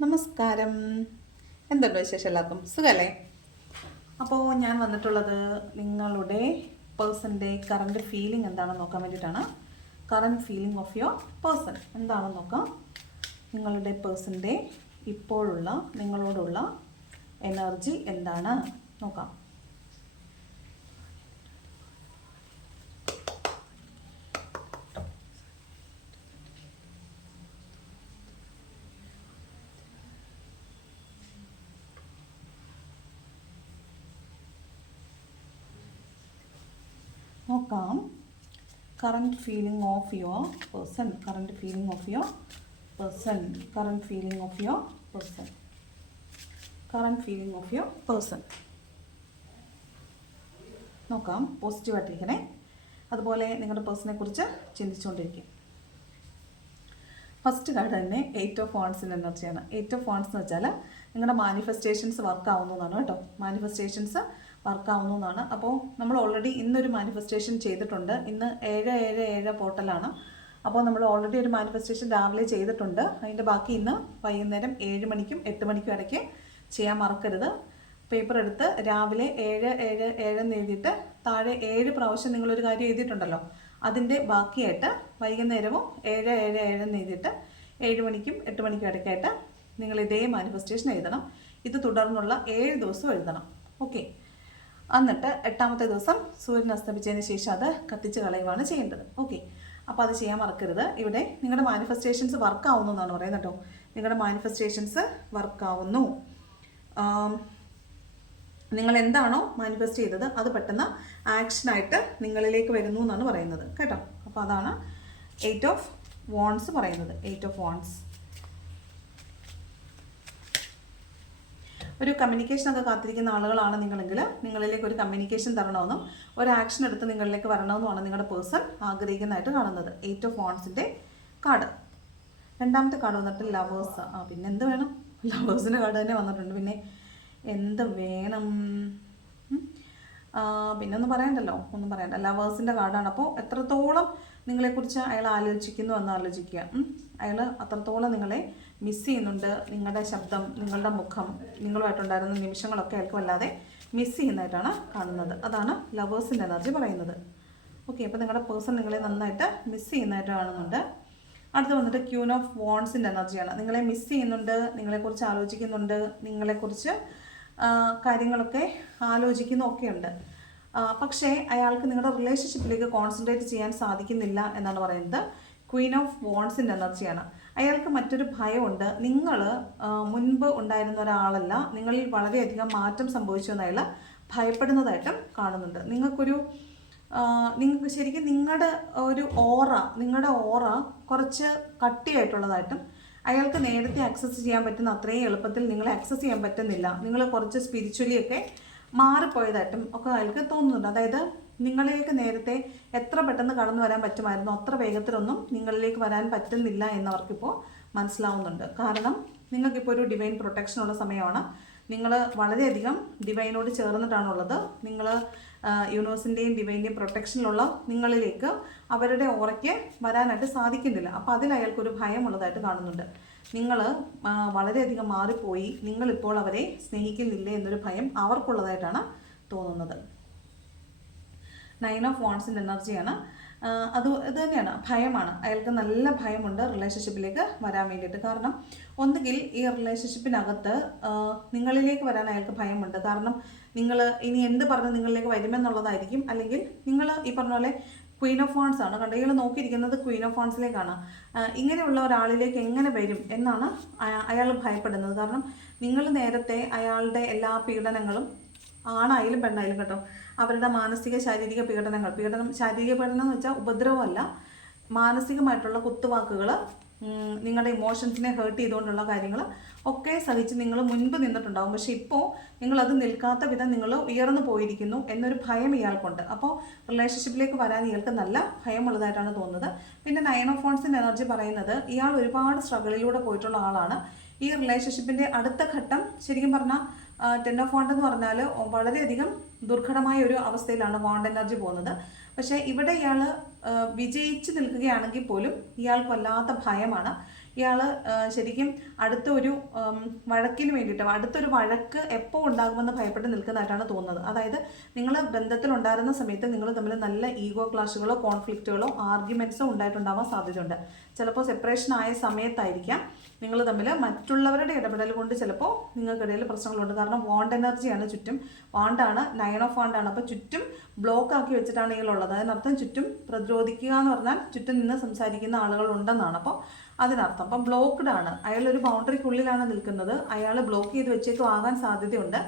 നമസ്കാരം. എന്തുണ്ട് വിശേഷം എല്ലാവർക്കും? സുഖല്ലേ? അപ്പോൾ ഞാൻ വന്നിട്ടുള്ളത് നിങ്ങളുടെ പേഴ്സന്റെ കറണ്ട് ഫീലിംഗ് എന്താണെന്ന് നോക്കാൻ വേണ്ടിയിട്ടാണ്. Current feeling of your person. എന്താണെന്ന് നോക്കാം. നിങ്ങളുടെ പേഴ്സന്റെ ഇപ്പോഴുള്ള നിങ്ങളോടുള്ള എനർജി എന്താണ്? നോക്കാം. നോക്കാം. Current feeling of your person current feeling of your person current feeling of your person current feeling of your person നോക്കാം. പോസിറ്റീവായിട്ടിരിക്കണേ അതുപോലെ നിങ്ങളുടെ പേഴ്സണെ കുറിച്ച് ചിന്തിച്ചുകൊണ്ടിരിക്കും ഫസ്റ്റ് കാർഡ് തന്നെ എയ്റ്റ് ഓഫ് ഫോൺസിന്റെ എനർജിയാണ് എയ്റ്റ് ഓഫ് ഫോൺസ് എന്ന് വെച്ചാൽ നിങ്ങളുടെ മാനിഫെസ്റ്റേഷൻസ് വർക്ക് ആവുന്നതാണ് കേട്ടോ. മാനിഫെസ്റ്റേഷൻസ് വർക്ക് ആവുന്നതാണ് അപ്പോൾ നമ്മൾ ഓൾറെഡി ഇന്നൊരു മാനിഫെസ്റ്റേഷൻ ചെയ്തിട്ടുണ്ട്. ഇന്ന് ഏഴ് ഏഴ് ഏഴ് പോർട്ടലാണ് അപ്പോൾ നമ്മൾ ഓൾറെഡി ഒരു മാനിഫെസ്റ്റേഷൻ രാവിലെ ചെയ്തിട്ടുണ്ട്. അതിന്റെ ബാക്കി ഇന്ന് വൈകുന്നേരം ഏഴ് മണിക്കും എട്ട് മണിക്കും ഇടയ്ക്ക് ചെയ്യാൻ മറക്കരുത്. പേപ്പർ എടുത്ത് രാവിലെ ഏഴ് ഏഴ് ഏഴ് എന്ന് എഴുതിയിട്ട് താഴെ ഏഴ് പ്രാവശ്യം നിങ്ങളൊരു കാര്യം എഴുതിയിട്ടുണ്ടല്ലോ. അതിന്റെ ബാക്കിയായിട്ട് വൈകുന്നേരവും ഏഴ് ഏഴ് ഏഴ് എന്ന് എഴുതിയിട്ട് ഏഴ് മണിക്കും എട്ട് മണിക്കും ഇടയ്ക്കായിട്ട് നിങ്ങൾ ഇതേ മാനിഫെസ്റ്റേഷൻ എഴുതണം. ഇത് തുടർന്നുള്ള ഏഴ് ദിവസം എഴുതണം. ഓക്കെ എന്നിട്ട് എട്ടാമത്തെ ദിവസം സൂര്യൻ അസ്തമിച്ചതിന് ശേഷം അത് കത്തിച്ച് കളയുവാണ് ചെയ്യേണ്ടത്. ഓക്കെ അപ്പോൾ അത് ചെയ്യാൻ മറക്കരുത്. ഇവിടെ നിങ്ങളുടെ മാനിഫെസ്റ്റേഷൻസ് വർക്ക് ആവുന്നു എന്നാണ് പറയുന്നത് കേട്ടോ. നിങ്ങളുടെ മാനിഫെസ്റ്റേഷൻസ് വർക്കാവുന്നു നിങ്ങൾ എന്താണോ മാനിഫെസ്റ്റ് ചെയ്തത് അത് പെട്ടെന്ന് ആക്ഷനായിട്ട് നിങ്ങളിലേക്ക് വരുന്നു എന്നാണ് പറയുന്നത്. കേട്ടോ. അപ്പോൾ അതാണ് എയ്റ്റ് ഓഫ് വോൺസ് പറയുന്നത്. എയ്റ്റ് ഓഫ് വോൺസ് ഒരു കമ്മ്യൂണിക്കേഷൻ ഒക്കെ കാത്തിരിക്കുന്ന ആളുകളാണ് നിങ്ങളെങ്കിൽ നിങ്ങളിലേക്ക് ഒരു കമ്മ്യൂണിക്കേഷൻ തരണമെന്നും ഒരു ആക്ഷൻ എടുത്ത് നിങ്ങളിലേക്ക് വരണമെന്നുമാണ് നിങ്ങളുടെ പേഴ്സൺ ആഗ്രഹിക്കുന്നതായിട്ട് കാണുന്നത്. എയ്റ്റ് ഓഫ് വോൺസിന്റെ കാർഡ് രണ്ടാമത്തെ കാർഡ് വന്നിട്ട് ലവേഴ്സ് ആ പിന്നെ എന്ത് വേണം? ലവേഴ്സിന്റെ കാർഡ് തന്നെ വന്നിട്ടുണ്ട്. പിന്നെ എന്ത് വേണം. പിന്നെ ഒന്നും പറയണ്ടല്ലോ. ഒന്നും പറയണ്ട. ലവേഴ്സിന്റെ കാർഡാണ് അപ്പോൾ എത്രത്തോളം നിങ്ങളെക്കുറിച്ച് അയാൾ ആലോചിക്കുന്നു എന്ന് ആലോചിക്കുക. അയാൾ അത്രത്തോളം നിങ്ങളെ മിസ് ചെയ്യുന്നുണ്ട്. നിങ്ങളുടെ ശബ്ദം നിങ്ങളുടെ മുഖം നിങ്ങളുമായിട്ടുണ്ടായിരുന്ന നിമിഷങ്ങളൊക്കെ അയാൾക്ക് വല്ലാതെ മിസ് ചെയ്യുന്നതായിട്ടാണ് കാണുന്നത്. അതാണ് ലവേഴ്സിന്റെ എനർജി പറയുന്നത്. ഓക്കെ അപ്പോൾ നിങ്ങളുടെ പേഴ്സൺ നിങ്ങളെ നന്നായിട്ട് മിസ് ചെയ്യുന്നതായിട്ട് കാണുന്നുണ്ട്. അടുത്ത് വന്നിട്ട് ക്യൂൻ ഓഫ് വോൺസിന്റെ എനർജിയാണ് നിങ്ങളെ മിസ് ചെയ്യുന്നുണ്ട് നിങ്ങളെക്കുറിച്ച് ആലോചിക്കുന്നുണ്ട് നിങ്ങളെക്കുറിച്ച് കാര്യങ്ങളൊക്കെ ആലോചിക്കുന്നൊക്കെ ഉണ്ട് ആ, പക്ഷേ അയാൾക്ക് നിങ്ങളുടെ റിലേഷൻഷിപ്പിലേക്ക് കോൺസെൻട്രേറ്റ് ചെയ്യാൻ സാധിക്കുന്നില്ല എന്നാണ് പറയുന്നത്. ക്വീൻ ഓഫ് വോൺസിന്റെ എനർജിയാണ്. അയാൾക്ക് മറ്റൊരു ഭയമുണ്ട്. നിങ്ങൾ മുൻപ് ഉണ്ടായിരുന്ന ഒരാളല്ല. നിങ്ങളിൽ വളരെയധികം മാറ്റം സംഭവിച്ചു എന്ന് അയാൾ ഭയപ്പെടുന്നതായിട്ടും കാണുന്നുണ്ട്. നിങ്ങൾക്കൊരു നിങ്ങൾക്ക് ശരിക്കും നിങ്ങളുടെ ഒരു ഓറ നിങ്ങളുടെ ഓറ കുറച്ച് കട്ടിയായിട്ടുള്ളതായിട്ടും അയാൾക്ക് നേരത്തെ ആക്സസ് ചെയ്യാൻ പറ്റുന്ന അത്രയും എളുപ്പത്തിൽ നിങ്ങളെ ആക്സസ് ചെയ്യാൻ പറ്റുന്നില്ല. നിങ്ങൾ കുറച്ച് സ്പിരിച്വലി ഒക്കെ മാറിപ്പോയതായിട്ടും ഒക്കെ അയാൾക്ക് തോന്നുന്നുണ്ട്. അതായത് നിങ്ങളിലേക്ക് നേരത്തെ എത്ര പെട്ടെന്ന് കടന്നു വരാൻ പറ്റുമായിരുന്നു അത്ര വേഗത്തിലൊന്നും നിങ്ങളിലേക്ക് വരാൻ പറ്റുന്നില്ല എന്നവർക്കിപ്പോൾ മനസ്സിലാവുന്നുണ്ട്. കാരണം നിങ്ങൾക്കിപ്പോൾ ഒരു ഡിവൈൻ പ്രൊട്ടക്ഷൻ ഉള്ള സമയമാണ്. നിങ്ങൾ വളരെയധികം ഡിവൈനോട് ചേർന്നിട്ടാണുള്ളത്. നിങ്ങൾ യൂണിവേഴ്സിന്റെയും ഡിവൈന്റെയും പ്രൊട്ടക്ഷനിലുള്ള നിങ്ങളിലേക്ക് അവരുടെ ഓറയ്ക്ക് വരാനായിട്ട് സാധിക്കുന്നില്ല. അപ്പോൾ അതിൽ അയാൾക്കൊരു ഭയമുള്ളതായിട്ട് കാണുന്നുണ്ട്. നിങ്ങൾ വളരെയധികം മാറിപ്പോയി. നിങ്ങളിപ്പോൾ അവരെ സ്നേഹിക്കുന്നില്ല എന്നൊരു ഭയം അവർക്കുള്ളതായിട്ടാണ് തോന്നുന്നത്. നയൻ ഓഫ് വാൺസിന്റെ എനർജിയാണ്. അത് ഇത് തന്നെയാണ്. ഭയമാണ്. അയാൾക്ക് നല്ല ഭയമുണ്ട് റിലേഷൻഷിപ്പിലേക്ക് വരാൻ വേണ്ടിയിട്ട്. കാരണം ഒന്നുകിൽ ഈ റിലേഷൻഷിപ്പിനകത്ത് നിങ്ങളിലേക്ക് വരാൻ അയാൾക്ക് ഭയമുണ്ട്. കാരണം നിങ്ങൾ ഇനി എന്ത് പറഞ്ഞ് നിങ്ങളിലേക്ക് വരുമെന്നുള്ളതായിരിക്കും. അല്ലെങ്കിൽ നിങ്ങൾ ഈ പറഞ്ഞ പോലെ ക്വീൻ ഓഫ് വാൺസ് ആണ്. കണ്ടോ ഇയാൾ നോക്കിയിരിക്കുന്നത് ക്വീൻ ഓഫ് വാൺസിലേക്കാണ് ആ, ഇങ്ങനെയുള്ള ഒരാളിലേക്ക് എങ്ങനെ വരും എന്നാണ് അയാൾ ഭയപ്പെടുന്നത്. കാരണം നിങ്ങൾ നേരത്തെ അയാളുടെ എല്ലാ പീഡനങ്ങളും ആണായാലും പെണ്ണായാലും കേട്ടോ അവരുടെ മാനസിക ശാരീരിക പീഡനങ്ങൾ പീഡനം ശാരീരിക പീഡനം എന്ന് വെച്ചാൽ ഉപദ്രവമല്ല മാനസികമായിട്ടുള്ള കുത്തുവാക്കുകൾ നിങ്ങളുടെ ഇമോഷൻസിനെ ഹേർട്ട് ചെയ്തുകൊണ്ടുള്ള കാര്യങ്ങൾ ഒക്കെ സഹിച്ച് നിങ്ങൾ മുൻപ് നിന്നിട്ടുണ്ടാകും പക്ഷേ ഇപ്പോൾ നിങ്ങളത് നിൽക്കാത്ത വിധം നിങ്ങൾ ഉയർന്നു പോയിരിക്കുന്നു എന്നൊരു ഭയം ഇയാൾക്കുണ്ട്. അപ്പോൾ റിലേഷൻഷിപ്പിലേക്ക് വരാൻ ഇയാൾക്ക് നല്ല ഭയമുള്ളതായിട്ടാണ് തോന്നുന്നത്. പിന്നെ നയൻ ഓഫ് ഫോൺസിന്റെ എനർജി പറയുന്നത് ഇയാൾ ഒരുപാട് സ്ട്രഗിളിലൂടെ പോയിട്ടുള്ള ആളാണ്. ഈ റിലേഷൻഷിപ്പിന്റെ അടുത്ത ഘട്ടം ശരിക്കും പറഞ്ഞാൽ ടെൻ ഓഫ് വാണ്ട് എന്ന് പറഞ്ഞാൽ വളരെയധികം ദുർഘടമായ ഒരു അവസ്ഥയിലാണ് വാണ്ട് എനർജി പോകുന്നത്. പക്ഷേ ഇവിടെ ഇയാൾ വിജയിച്ച് നിൽക്കുകയാണെങ്കിൽ പോലും ഇയാൾക്ക് വല്ലാത്ത ഭയമാണ്. ഇയാൾ ശരിക്കും അടുത്ത ഒരു വഴക്കിന് വേണ്ടിയിട്ട് അടുത്തൊരു വഴക്ക് എപ്പോൾ ഉണ്ടാകുമെന്ന് ഭയപ്പെട്ട് നിൽക്കുന്നതായിട്ടാണ് തോന്നുന്നത്. അതായത് നിങ്ങൾ ബന്ധത്തിലുണ്ടായിരുന്ന സമയത്ത് നിങ്ങൾ തമ്മിൽ നല്ല ഈഗോ ക്ലാഷുകളോ കോൺഫ്ലിക്റ്റുകളോ ആർഗ്യുമെന്റ്സോ ഉണ്ടായിട്ടുണ്ടാവാൻ സാധ്യതയുണ്ട്. ചിലപ്പോൾ സെപ്പറേഷൻ ആയ സമയത്തായിരിക്കാം. നിങ്ങൾ തമ്മിൽ മറ്റുള്ളവരുടെ ഇടപെടൽ കൊണ്ട് ചിലപ്പോൾ നിങ്ങൾക്കിടയിൽ പ്രശ്നങ്ങളുണ്ട്. കാരണം വാണ്ട് എനർജിയാണ് ചുറ്റും. വാണ്ടാണ് നയൻ ഓഫ് വാണ്ടാണ് അപ്പോൾ ചുറ്റും ബ്ലോക്ക് ആക്കി വെച്ചിട്ടാണ് ഇയാളുള്ളത് അതിനർത്ഥം ചുറ്റും പ്രതിരോധിക്കുക എന്ന് പറഞ്ഞാൽ ചുറ്റും നിന്ന് സംസാരിക്കുന്ന ആളുകൾ ഉണ്ടെന്നാണ്. അപ്പോൾ അതിനർത്ഥം. അപ്പം ബ്ലോക്ക്ഡ് ആണ്. അയാൾ ഒരു ബൗണ്ടറിക്കുള്ളിലാണ് നിൽക്കുന്നത്. അയാൾ ബ്ലോക്ക് ചെയ്ത് വെച്ചേക്കും ആകാൻ സാധ്യതയുണ്ട്.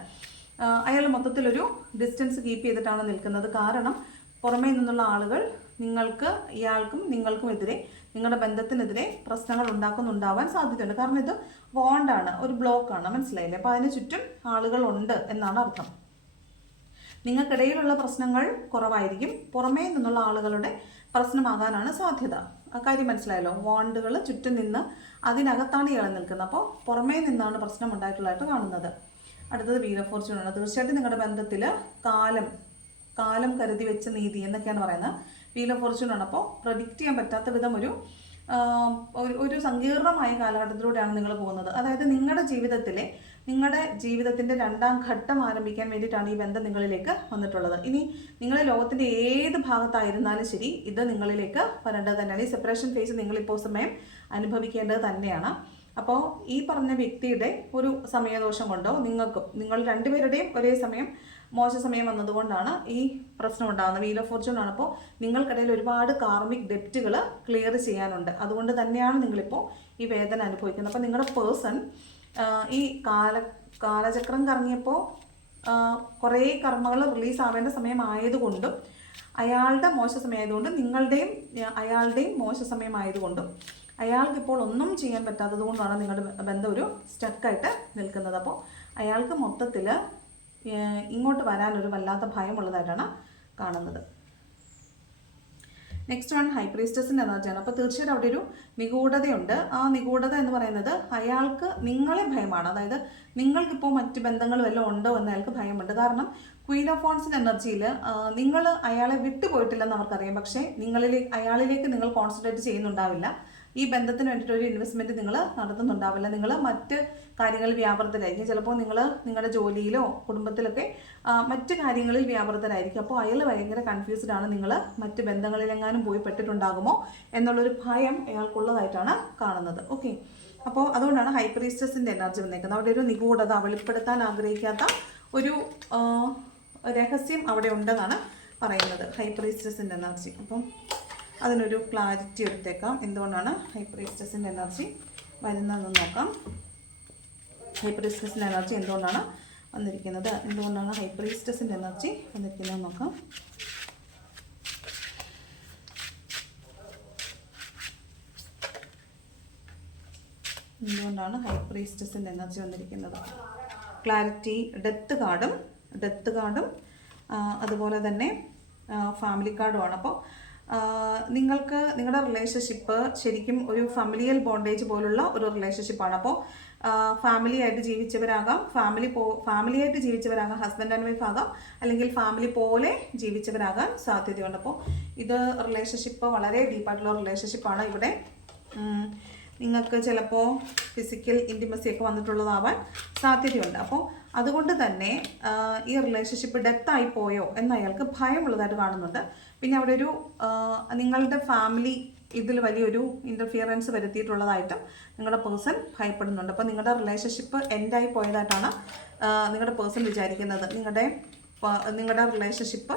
അയാൾ മൊത്തത്തിലൊരു ഡിസ്റ്റൻസ് കീപ്പ് ചെയ്തിട്ടാണ് നിൽക്കുന്നത്. കാരണം പുറമേ നിന്നുള്ള ആളുകൾ നിങ്ങൾക്ക് ഇയാൾക്കും നിങ്ങൾക്കും എതിരെ നിങ്ങളുടെ ബന്ധത്തിനെതിരെ പ്രശ്നങ്ങൾ ഉണ്ടാക്കുന്നുണ്ടാവാൻ സാധ്യതയുണ്ട്. കാരണം ഇത് വോണ്ടാണ് ഒരു ബ്ലോക്കാണ് മനസ്സിലായില്ലേ? അപ്പോൾ അതിന് ചുറ്റും ആളുകളുണ്ട് എന്നാണ് അർത്ഥം. നിങ്ങൾക്കിടയിലുള്ള പ്രശ്നങ്ങൾ കുറവായിരിക്കും. പുറമേ നിന്നുള്ള ആളുകളുടെ പ്രശ്നമാകാനാണ് സാധ്യത. ആ കാര്യം മനസ്സിലായല്ലോ? വാണ്ടുകൾ ചുറ്റും നിന്ന് അതിനകത്താണ് ഇയാൾ നിൽക്കുന്നത്. അപ്പോൾ പുറമേ നിന്നാണ് പ്രശ്നം ഉണ്ടായിട്ടുള്ളതായിട്ട് കാണുന്നത്. അടുത്തത് വീൽ ഫോർച്യൂൺ ആണ്. തീർച്ചയായിട്ടും നിങ്ങളുടെ ബന്ധത്തിൽ കാലം കാലം കരുതി വെച്ച നീതി എന്നൊക്കെയാണ് പറയുന്നത്. വീൽ ഓഫ് ഫോർച്യൂൺ ആണ്. അപ്പോൾ പ്രഡിക്റ്റ് ചെയ്യാൻ പറ്റാത്ത വിധം ഒരു ഒരു- ഒരു സങ്കീർണമായ കാലഘട്ടത്തിലൂടെയാണ് നിങ്ങൾ പോകുന്നത്. അതായത് നിങ്ങളുടെ ജീവിതത്തിലെ നിങ്ങളുടെ ജീവിതത്തിന്റെ രണ്ടാം ഘട്ടം ആരംഭിക്കാൻ വേണ്ടിയിട്ടാണ് ഈ ബന്ധം നിങ്ങളിലേക്ക് വന്നിട്ടുള്ളത്. ഇനി നിങ്ങളെ ലോകത്തിന്റെ ഏത് ഭാഗത്തായിരുന്നാലും ശരി ഇത് നിങ്ങളിലേക്ക് വരേണ്ടത് തന്നെയാണ്. ഈ സെപ്പറേഷൻ ഫേസ് നിങ്ങളിപ്പോൾ സമയം അനുഭവിക്കേണ്ടത് തന്നെയാണ്. അപ്പോൾ ഈ പറഞ്ഞ വ്യക്തിയുടെ ഒരു സമയദോഷം കൊണ്ടോ നിങ്ങൾക്കും നിങ്ങൾ രണ്ടുപേരുടെയും ഒരേ സമയം മോശ സമയം വന്നതുകൊണ്ടാണ് ഈ പ്രശ്നം ഉണ്ടാകുന്നത് വീൽ ഓഫ് ഫോർച്യൂൺ ആണ് അപ്പോൾ നിങ്ങൾക്കിടയിൽ ഒരുപാട് കാർമിക് ഡെപ്റ്റുകൾ ക്ലിയർ ചെയ്യാനുണ്ട്. അതുകൊണ്ട് തന്നെയാണ് നിങ്ങളിപ്പോൾ ഈ വേദന അനുഭവിക്കുന്നത്. അപ്പോൾ നിങ്ങളുടെ പേഴ്സൺ ഈ കാല കാലചക്രം കറങ്ങിയപ്പോൾ കുറേ കർമ്മകൾ റിലീസ് ആവേണ്ട സമയമായതുകൊണ്ടും അയാളുടെ മോശ സമയമായതുകൊണ്ടും നിങ്ങളുടെയും അയാളുടെയും മോശ സമയമായതുകൊണ്ടും അയാൾക്ക് ഇപ്പോൾ ഒന്നും ചെയ്യാൻ പറ്റാത്തത് കൊണ്ടാണ് നിങ്ങളുടെ ബന്ധം ഒരു സ്റ്റക്കായിട്ട് നിൽക്കുന്നത്. അപ്പോൾ അയാൾക്ക് മൊത്തത്തിൽ ഇങ്ങോട്ട് വരാനൊരു വല്ലാത്ത ഭയമുള്ളതായിട്ടാണ് കാണുന്നത്. നെക്സ്റ്റ് വൺ ഹൈപ്രീസ്റ്റസിന്റെ എനർജിയാണ് അപ്പോൾ തീർച്ചയായിട്ടും അവിടെ ഒരു നിഗൂഢതയുണ്ട്. ആ നിഗൂഢത എന്ന് പറയുന്നത് അയാൾക്ക് നിങ്ങളെ ഭയമാണ്. അതായത് നിങ്ങൾക്കിപ്പോൾ മറ്റ് ബന്ധങ്ങൾ വല്ലതും ഉണ്ടോ എന്ന് അയാൾക്ക് ഭയമുണ്ട്. കാരണം ക്വീൻ ഓഫ് ഫോൺസിന്റെ എനർജിയിൽ നിങ്ങൾ അയാളെ വിട്ടുപോയിട്ടില്ലെന്ന് അവർക്കറിയാം. പക്ഷേ നിങ്ങളിലേക്ക് അയാളിലേക്ക് നിങ്ങൾ കോൺസെൻട്രേറ്റ് ചെയ്യുന്നുണ്ടാവില്ല. ഈ ബന്ധത്തിന് വേണ്ടിയിട്ട് ഒരു ഇൻവെസ്റ്റ്മെന്റ് നിങ്ങൾ നടത്തുന്നുണ്ടാവില്ല. നിങ്ങൾ മറ്റ് കാര്യങ്ങളിൽ വ്യാപൃതരായിരിക്കും ചിലപ്പോൾ നിങ്ങൾ നിങ്ങളുടെ ജോലിയിലോ കുടുംബത്തിലൊക്കെ മറ്റ് കാര്യങ്ങളിൽ വ്യാപൃതരായിരിക്കും. അപ്പോൾ അയാൾ ഭയങ്കര കൺഫ്യൂസ്ഡ് ആണ്. നിങ്ങൾ മറ്റ് ബന്ധങ്ങളിലെങ്ങാനും പോയി പെട്ടിട്ടുണ്ടാകുമോ എന്നുള്ളൊരു ഭയം അയാൾക്കുള്ളതായിട്ടാണ് കാണുന്നത്. ഓക്കെ അപ്പോൾ അതുകൊണ്ടാണ് ഹൈപ്രീസ്റ്റസിന്റെ എനർജി വന്നേക്കുന്നത്. അവിടെ ഒരു നിഗൂഢത വെളിപ്പെടുത്താൻ ആഗ്രഹിക്കാത്ത ഒരു രഹസ്യം അവിടെ ഉണ്ടെന്നാണ് പറയുന്നത് ഹൈപ്രീസ്റ്റസിന്റെ എനർജി. അപ്പം അതിനൊരു ക്ലാരിറ്റി എടുത്തേക്കാം. എന്തുകൊണ്ടാണ് ഹൈപ്പറീസ്റ്റസിന്റെ എനർജി വരുന്നതെന്ന് നോക്കാം. ഹൈപ്പറീസ്റ്റസിന്റെ എനർജി എന്തുകൊണ്ടാണ് വന്നിരിക്കുന്നത്? എന്തുകൊണ്ടാണ് ഹൈപ്പറീസ്റ്റസിന്റെ എനർജി വന്നിരിക്കുന്നത് നോക്കാം. എന്തുകൊണ്ടാണ് ഹൈപ്രീസ്റ്റസിന്റെ എനർജി വന്നിരിക്കുന്നത്? ക്ലാരിറ്റി ഡെത്ത് കാർഡും ഡെത്ത് കാർഡും അതുപോലെ തന്നെ ഫാമിലി കാർഡുമാണ് അപ്പോൾ നിങ്ങൾക്ക് നിങ്ങളുടെ റിലേഷൻഷിപ്പ് ശരിക്കും ഒരു ഫാമിലിയൽ ബോണ്ടേജ് പോലുള്ള ഒരു റിലേഷൻഷിപ്പാണ് അപ്പോൾ ഫാമിലി ആയിട്ട് ജീവിച്ചവരാകാം ഫാമിലി പോ ഫാമിലി ആയിട്ട് ജീവിച്ചവരാകാം ഹസ്ബൻഡ് ആൻഡ് വൈഫ് ആകാം അല്ലെങ്കിൽ ഫാമിലി പോലെ ജീവിച്ചവരാകാൻ സാധ്യതയുണ്ട്. അപ്പോൾ ഇത് റിലേഷൻഷിപ്പ് വളരെ ഡീപ്പായിട്ടുള്ള റിലേഷൻഷിപ്പാണ് ഇവിടെ. നിങ്ങൾക്ക് ചിലപ്പോൾ ഫിസിക്കൽ ഇന്റിമസി ഒക്കെ വന്നിട്ടുള്ളതാവാൻ സാധ്യതയുണ്ട്. അപ്പോൾ അതുകൊണ്ട് തന്നെ ഈ റിലേഷൻഷിപ്പ് ഡെത്തായി പോയോ എന്ന് അയാൾക്ക് ഭയമുള്ളതായിട്ട് കാണുന്നുണ്ട്. പിന്നെ അവിടെ ഒരു നിങ്ങളുടെ ഫാമിലി ഇതിൽ വലിയൊരു ഇന്റർഫിയറൻസ് വരുത്തിയിട്ടുള്ളതായിട്ടും നിങ്ങളുടെ പേഴ്സൺ ഭയപ്പെടുന്നുണ്ട്. അപ്പോൾ നിങ്ങളുടെ റിലേഷൻഷിപ്പ് എൻഡായി പോയതായിട്ടാണ് നിങ്ങളുടെ പേഴ്സൺ വിചാരിക്കുന്നത്. നിങ്ങളുടെ നിങ്ങളുടെ റിലേഷൻഷിപ്പ്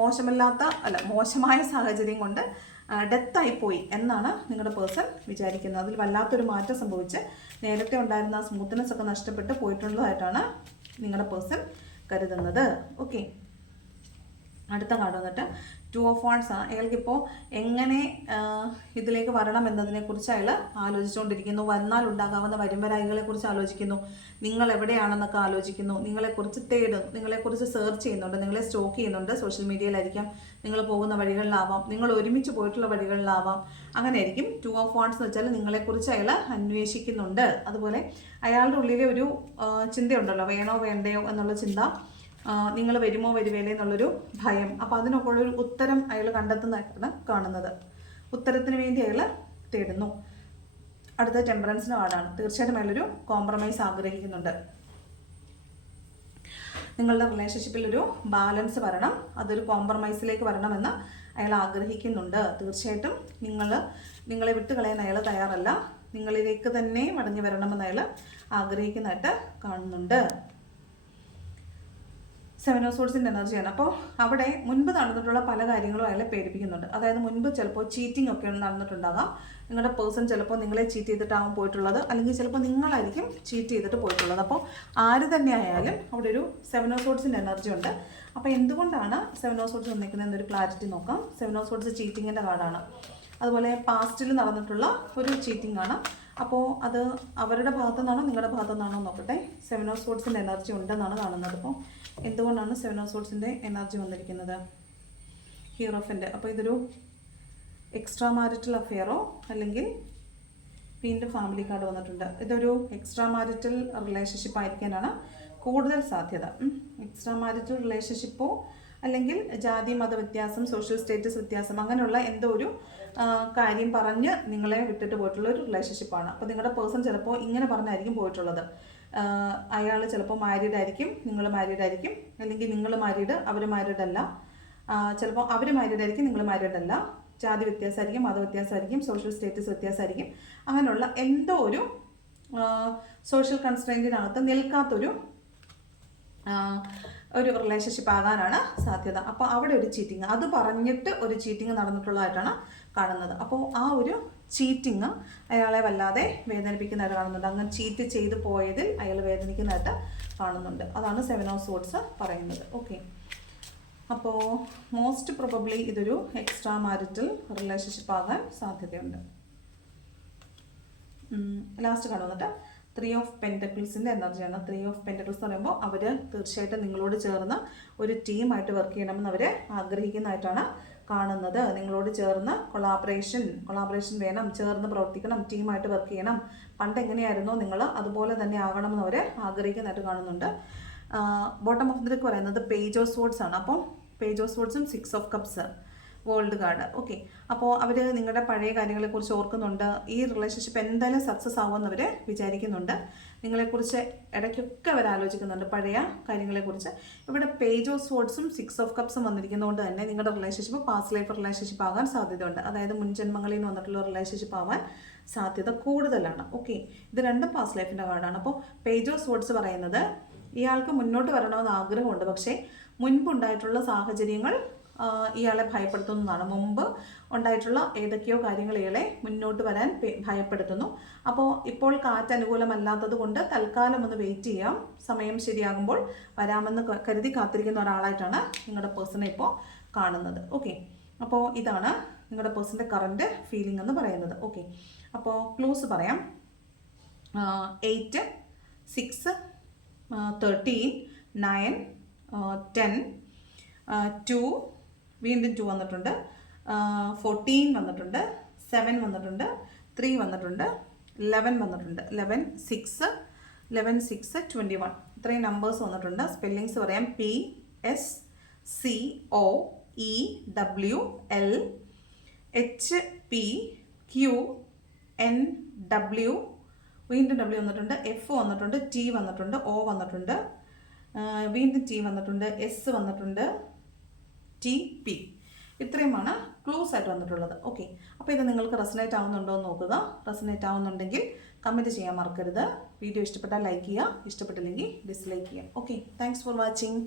മോശമല്ലാത്ത അല്ല മോശമായ സാഹചര്യം കൊണ്ട് ഡെത്തായി പോയി എന്നാണ് നിങ്ങളുടെ പേഴ്സൺ വിചാരിക്കുന്നത്. അതിൽ വല്ലാത്തൊരു മാറ്റം സംഭവിച്ച് നേരത്തെ ഉണ്ടായിരുന്ന ആ സ്മൂത്ത്നെസ് ഒക്കെ നഷ്ടപ്പെട്ട് പോയിട്ടുള്ളതായിട്ടാണ് നിങ്ങളുടെ പേഴ്സൺ കരുതുന്നത്. ഓക്കെ അടുത്ത കാർഡ് വന്നിട്ട് ടു ഓഫ് വാൺസ് ആണ്. അയാൾക്കിപ്പോൾ എങ്ങനെ ഇതിലേക്ക് വരണം എന്നതിനെക്കുറിച്ച് അയാൾ ആലോചിച്ചുകൊണ്ടിരിക്കുന്നു വന്നാൽ ഉണ്ടാകാവുന്ന വരുംവരായികളെക്കുറിച്ച് ആലോചിക്കുന്നു. നിങ്ങൾ എവിടെയാണെന്നൊക്കെ ആലോചിക്കുന്നു. നിങ്ങളെക്കുറിച്ച് തേടും നിങ്ങളെക്കുറിച്ച് സെർച്ച് ചെയ്യുന്നുണ്ട്. നിങ്ങളെ സ്റ്റോക്ക് ചെയ്യുന്നുണ്ട്. സോഷ്യൽ മീഡിയയിലായിരിക്കാം നിങ്ങൾ പോകുന്ന വഴികളിലാവാം. നിങ്ങൾ ഒരുമിച്ച് പോയിട്ടുള്ള വഴികളിലാവാം. അങ്ങനെ ആയിരിക്കും ടു ഓഫ് വാൺസ് എന്ന് വെച്ചാൽ നിങ്ങളെക്കുറിച്ച് അയാൾ അന്വേഷിക്കുന്നുണ്ട്. അതുപോലെ അയാളുടെ ഉള്ളിലെ ഒരു ചിന്തയുണ്ടല്ലോ. വേണോ വേണ്ടയോ എന്നുള്ള ചിന്ത നിങ്ങൾ വരുമോ വരുവേലേ എന്നുള്ളൊരു ഭയം. അപ്പോൾ അതിനൊക്കെ ഉള്ളൊരു ഉത്തരം അയാൾ കണ്ടെത്തുന്നതായിട്ടാണ് കാണുന്നത്. ഉത്തരത്തിന് വേണ്ടി അയാൾ തേടുന്നു. അടുത്ത ടെമ്പറൻസിന്റെ ആളാണ് തീർച്ചയായിട്ടും അയാളൊരു കോംപ്രമൈസ് ആഗ്രഹിക്കുന്നുണ്ട്. നിങ്ങളുടെ റിലേഷൻഷിപ്പിൽ ഒരു ബാലൻസ് വരണം. അതൊരു കോംപ്രമൈസിലേക്ക് വരണമെന്ന് അയാൾ ആഗ്രഹിക്കുന്നുണ്ട്. തീർച്ചയായിട്ടും നിങ്ങൾ നിങ്ങളെ വിട്ട് കളയാൻ അയാൾ തയ്യാറല്ല. നിങ്ങളിലേക്ക് തന്നെ മടങ്ങി വരണമെന്ന് അയാൾ ആഗ്രഹിക്കുന്നതായിട്ട് കാണുന്നുണ്ട്. സെവൻ ഓഫ് സോഴ്സിന്റെ എനർജിയാണ് അപ്പോൾ അവിടെ മുൻപ് നടന്നിട്ടുള്ള പല കാര്യങ്ങളും അയാളെ പേടിപ്പിക്കുന്നുണ്ട്. അതായത് മുൻപ് ചിലപ്പോൾ ചീറ്റിംഗ് ഒക്കെ നടന്നിട്ടുണ്ടാകാം. നിങ്ങളുടെ പേഴ്സൺ ചിലപ്പോൾ നിങ്ങളെ ചീറ്റ് ചെയ്തിട്ടാവും പോയിട്ടുള്ളത്. അല്ലെങ്കിൽ ചിലപ്പോൾ നിങ്ങളായിരിക്കും ചീറ്റ് ചെയ്തിട്ട് പോയിട്ടുള്ളത്. അപ്പോൾ ആര് തന്നെ ആയാലും അവിടെ ഒരു സെവൻ ഓഫ് സോഴ്സിന്റെ എനർജി ഉണ്ട്. അപ്പോൾ എന്തുകൊണ്ടാണ് സെവൻ ഓഫ് സോഴ്സ് വന്നിരിക്കുന്നത് എന്നൊരു ക്ലാരിറ്റി നോക്കാം. സെവൻ ഓഫ് സോഴ്സ് ചീറ്റിങ്ങിന്റെ കാർഡാണ് അതുപോലെ പാസ്റ്റിൽ നടന്നിട്ടുള്ള ഒരു ചീറ്റിംഗ് ആണ്. അപ്പോൾ അത് അവരുടെ ഭാഗത്തു നിന്നാണോ നിങ്ങളുടെ ഭാഗത്തു നിന്നാണോ നോക്കട്ടെ സെവൻ ഓഫ് സോഴ്സിന്റെ എനർജി ഉണ്ടെന്നാണ് കാണുന്നത്. അപ്പോൾ എന്തുകൊണ്ടാണ് സെവൻ ഓഫ് സോഴ്സിന്റെ എനർജി വന്നിരിക്കുന്നത്? ഹീറോഫിന്റെ അപ്പോൾ ഇതൊരു എക്സ്ട്രാ മാരിറ്റൽ അഫെയറോ അല്ലെങ്കിൽ വീണ്ടും ഫാമിലി കാർഡ് വന്നിട്ടുണ്ട്. ഇതൊരു എക്സ്ട്രാ മാരിറ്റൽ റിലേഷൻഷിപ്പ് ആയിരിക്കാനാണ് കൂടുതൽ സാധ്യത. എക്സ്ട്രാ മാരിറ്റൽ റിലേഷൻഷിപ്പോ അല്ലെങ്കിൽ ജാതി മത വ്യത്യാസം സോഷ്യൽ സ്റ്റേറ്റസ് വ്യത്യാസം അങ്ങനെയുള്ള എന്തോ ഒരു കാര്യം പറഞ്ഞ് നിങ്ങളെ വിട്ടിട്ട് പോയിട്ടുള്ള ഒരു റിലേഷൻഷിപ്പാണ് അപ്പോൾ നിങ്ങളുടെ പേഴ്സൺ ചിലപ്പോൾ ഇങ്ങനെ പറഞ്ഞായിരിക്കും പോയിട്ടുള്ളത്. അയാൾ ചിലപ്പോൾ മാരീഡ് ആയിരിക്കും നിങ്ങൾ മാരീഡ് ആയിരിക്കും അല്ലെങ്കിൽ നിങ്ങൾ മാരീഡ് അവർ മാരീഡ് അല്ല. ചിലപ്പോൾ അവർ മാരീഡ് ആയിരിക്കും നിങ്ങൾ മാരീഡ് അല്ല. ജാതി വ്യത്യാസമായിരിക്കും മത വ്യത്യാസമായിരിക്കും സോഷ്യൽ സ്റ്റേറ്റസ് വ്യത്യാസമായിരിക്കും. അങ്ങനെയുള്ള എന്തോ ഒരു സോഷ്യൽ കൺസ്ട്രെയിന്റിനകത്ത് നിൽക്കാത്തൊരു ഒരു റിലേഷൻഷിപ്പ് ആകാനാണ് സാധ്യത. അപ്പോൾ അവിടെ ഒരു ചീറ്റിങ് അത് പറഞ്ഞിട്ട് ഒരു ചീറ്റിങ് നടന്നിട്ടുള്ളതായിട്ടാണ് കാണുന്നത്. അപ്പോൾ ആ ഒരു ചീറ്റിങ് അയാളെ വല്ലാതെ വേദനിപ്പിക്കുന്നതായിട്ട് കാണുന്നുണ്ട്. അങ്ങനെ ചീറ്റ് ചെയ്ത് പോയതിൽ അയാൾ വേദനിക്കുന്നതായിട്ട് കാണുന്നുണ്ട്. അതാണ് സെവൻ ഓഫ് സോട്സ് പറയുന്നത്. ഓക്കെ അപ്പോൾ മോസ്റ്റ് പ്രൊബബ്ലി ഇതൊരു എക്സ്ട്രാ മാരിറ്റൽ റിലേഷൻഷിപ്പ് ആകാൻ സാധ്യതയുണ്ട്. ലാസ്റ്റ് കാണുന്നിട്ട് ത്രീ ഓഫ് പെന്റക്കിൾസിന്റെ എനർജിയാണ് ത്രീ ഓഫ് പെന്റക്കിൾസ് എന്ന് പറയുമ്പോൾ അവർ തീർച്ചയായിട്ടും നിങ്ങളോട് ചേർന്ന് ഒരു ടീമായിട്ട് വർക്ക് ചെയ്യണമെന്ന് അവർ ആഗ്രഹിക്കുന്നതായിട്ടാണ് കാണുന്നത്. നിങ്ങളോട് ചേർന്ന് കൊളാബറേഷൻ കൊളാബറേഷൻ വേണം ചേർന്ന് പ്രവർത്തിക്കണം ടീമായിട്ട് വർക്ക് ചെയ്യണം. പണ്ട് എങ്ങനെയായിരുന്നോ നിങ്ങൾ അതുപോലെ തന്നെ ആകണമെന്ന് അവർ ആഗ്രഹിക്കുന്നതായിട്ട് കാണുന്നുണ്ട്. ബോട്ടം ഓഫ് ദിക്ക് പറയുന്നത് പേജ് ഓഫ് സ്വോർഡ്സ് ആണ്. അപ്പോൾ page of സ്വോർഡ്സും six of cups world card okay അപ്പോൾ അവർ നിങ്ങളുടെ പഴയ കാര്യങ്ങളെക്കുറിച്ച് ഓർക്കുന്നുണ്ട്. ഈ റിലേഷൻഷിപ്പ് എന്തായാലും സക്സസ് ആവുമെന്ന് അവർ വിചാരിക്കുന്നുണ്ട്. നിങ്ങളെക്കുറിച്ച് ഇടയ്ക്കൊക്കെ അവർ ആലോചിക്കുന്നുണ്ട് പഴയ കാര്യങ്ങളെക്കുറിച്ച്. ഇവിടെ പേജ് ഓഫ് സ്പോർട്സും സിക്സ് ഓഫ് കപ്സും വന്നിരിക്കുന്നതുകൊണ്ട് തന്നെ നിങ്ങളുടെ റിലേഷൻഷിപ്പ് പാസ്റ്റ് ലൈഫ് റിലേഷൻഷിപ്പ് ആകാൻ സാധ്യതയുണ്ട്. അതായത് മുൻജന്മങ്ങളിൽ നിന്ന് വന്നിട്ടുള്ള റിലേഷൻഷിപ്പ് ആവാൻ സാധ്യത കൂടുതലാണ്. ഓക്കെ ഇത് രണ്ടും പാസ്റ്റ് ലൈഫിന്റെ കാർഡാണ് അപ്പോൾ പേജ് ഓഫ് സ്പോർട്സ് പറയുന്നത് ഇയാൾക്ക് മുന്നോട്ട് വരണമെന്ന് ആഗ്രഹമുണ്ട്. പക്ഷേ മുൻപുണ്ടായിട്ടുള്ള സാഹചര്യങ്ങൾ ഇയാളെ ഭയപ്പെടുത്തുന്നതാണ്. മുമ്പ് ഉണ്ടായിട്ടുള്ള ഏതൊക്കെയോ കാര്യങ്ങൾ ഇയാളെ മുന്നോട്ട് വരാൻ ഭയപ്പെടുത്തുന്നു. അപ്പോൾ ഇപ്പോൾ കാറ്റ് അനുകൂലമല്ലാത്തത് കൊണ്ട് തൽക്കാലം ഒന്ന് വെയിറ്റ് ചെയ്യാം. സമയം ശരിയാകുമ്പോൾ വരാമെന്ന് കരുതി കാത്തിരിക്കുന്ന ഒരാളായിട്ടാണ് നിങ്ങളുടെ പേഴ്സണെ ഇപ്പോൾ കാണുന്നത്. ഓക്കെ അപ്പോൾ ഇതാണ് നിങ്ങളുടെ പേഴ്സന്റെ കറണ്ട് ഫീലിംഗ് എന്ന് പറയുന്നത്. ഓക്കെ അപ്പോൾ ക്ലോസ് പറയാം. Eight six thirteen nine ten two വീണ്ടും ടു വന്നിട്ടുണ്ട്. ഫോർട്ടീൻ വന്നിട്ടുണ്ട്. സെവൻ വന്നിട്ടുണ്ട്. ത്രീ വന്നിട്ടുണ്ട്. ലെവൻ വന്നിട്ടുണ്ട്. Eleven six eleven six twenty one ഇത്രയും നമ്പേഴ്സ് വന്നിട്ടുണ്ട്. സ്പെല്ലിങ്സ് പറയാം P S C O E W L H P Q N W വീണ്ടും ഡബ്ല്യു വന്നിട്ടുണ്ട്. എഫ് വന്നിട്ടുണ്ട്. ടി വന്നിട്ടുണ്ട്. ഒ വന്നിട്ടുണ്ട്. വീണ്ടും ടി വന്നിട്ടുണ്ട്. എസ് വന്നിട്ടുണ്ട്. ടി പി ഇത്രയുമാണ് ക്ലൂസ് ആയിട്ട് വന്നിട്ടുള്ളത്. ഓക്കെ അപ്പോൾ ഇത് നിങ്ങൾക്ക് റെസനേറ്റ് ആവുന്നുണ്ടോ എന്ന് നോക്കുക. റെസനേറ്റ് ആവുന്നുണ്ടെങ്കിൽ കമന്റ് ചെയ്യാൻ മറക്കരുത്. വീഡിയോ ഇഷ്ടപ്പെട്ടാൽ ലൈക്ക് ചെയ്യുക. ഇഷ്ടപ്പെട്ടില്ലെങ്കിൽ ഡിസ്ലൈക്ക് ചെയ്യുക. Okay thanks for watching